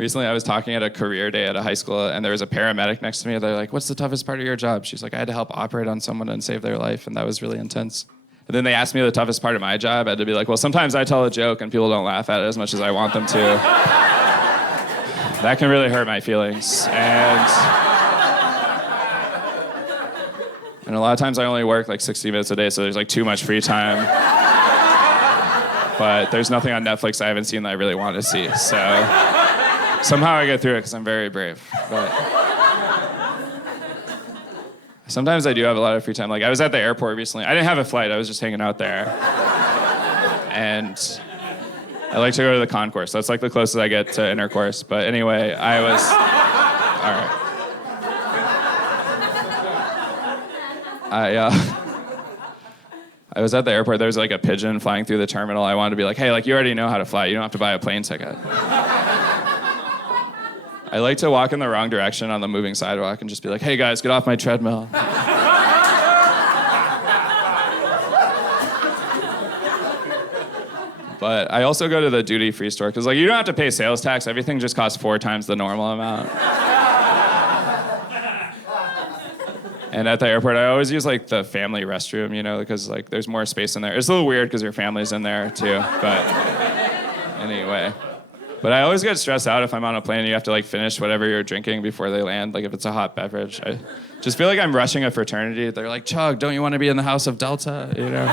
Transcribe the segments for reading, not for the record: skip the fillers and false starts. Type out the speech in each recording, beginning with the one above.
Recently, I was talking at a career day at a high school, and there was a paramedic next to me. They're like, "What's the toughest part of your job?" She's like, "I had to help operate on someone and save their life, and that was really intense." And then they asked me the toughest part of my job. I had to be like, "Well, sometimes I tell a joke and people don't laugh at it as much as I want them to. That can really hurt my feelings." And a lot of times I only work like 60 minutes a day, so there's like too much free time. But there's nothing on Netflix I haven't seen that I really want to see. So somehow I get through it because I'm very brave. But sometimes I do have a lot of free time. Like I was at the airport recently. I didn't have a flight. I was just hanging out there. And I like to go to the concourse. That's like the closest I get to intercourse. But anyway, I was... All right. I was at the airport. There was like a pigeon flying through the terminal. I wanted to be like, "Hey, like you already know how to fly. You don't have to buy a plane ticket." I like to walk in the wrong direction on the moving sidewalk and just be like, "Hey guys, get off my treadmill." But I also go to the duty-free store because like you don't have to pay sales tax. Everything just costs 4 times the normal amount. And at the airport, I always use like the family restroom, you know, because like there's more space in there. It's a little weird because your family's in there too, but anyway. But I always get stressed out if I'm on a plane and you have to like finish whatever you're drinking before they land, like if it's a hot beverage. I just feel like I'm rushing a fraternity. They're like, "Chug, don't you want to be in the House of Delta?" You know?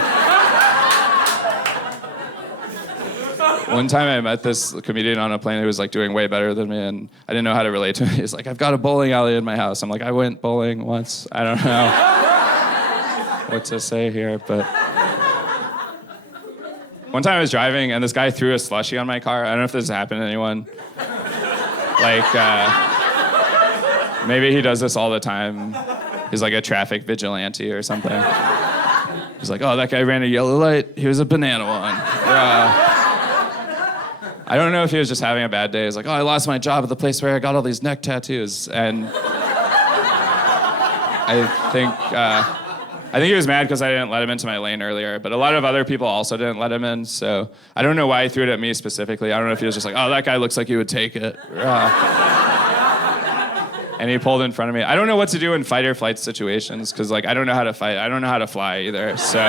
One time I met this comedian on a plane who was like doing way better than me, and I didn't know how to relate to him. He's like, "I've got a bowling alley in my house." I'm like, "I went bowling once." I don't know what to say here, but one time I was driving and this guy threw a slushie on my car. I don't know if this has happened to anyone. Like, maybe he does this all the time. He's like a traffic vigilante or something. He's like, "Oh, that guy ran a yellow light. Here's a banana one." I don't know if he was just having a bad day. He's like, "Oh, I lost my job at the place where I got all these neck tattoos." And I think he was mad because I didn't let him into my lane earlier. But a lot of other people also didn't let him in. So I don't know why he threw it at me specifically. I don't know if he was just like, "Oh, that guy looks like he would take it." And he pulled in front of me. I don't know what to do in fight or flight situations because like I don't know how to fight. I don't know how to fly either. So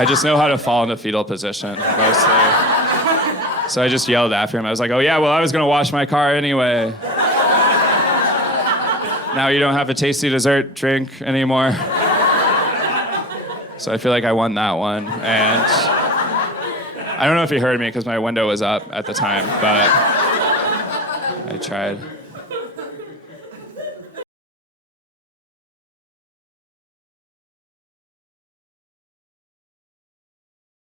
I just know how to fall into fetal position, mostly. So I just yelled after him. I was like, "Oh yeah, well I was gonna wash my car anyway. Now you don't have a tasty dessert drink anymore." So I feel like I won that one. And I don't know if he heard me because my window was up at the time, but I tried.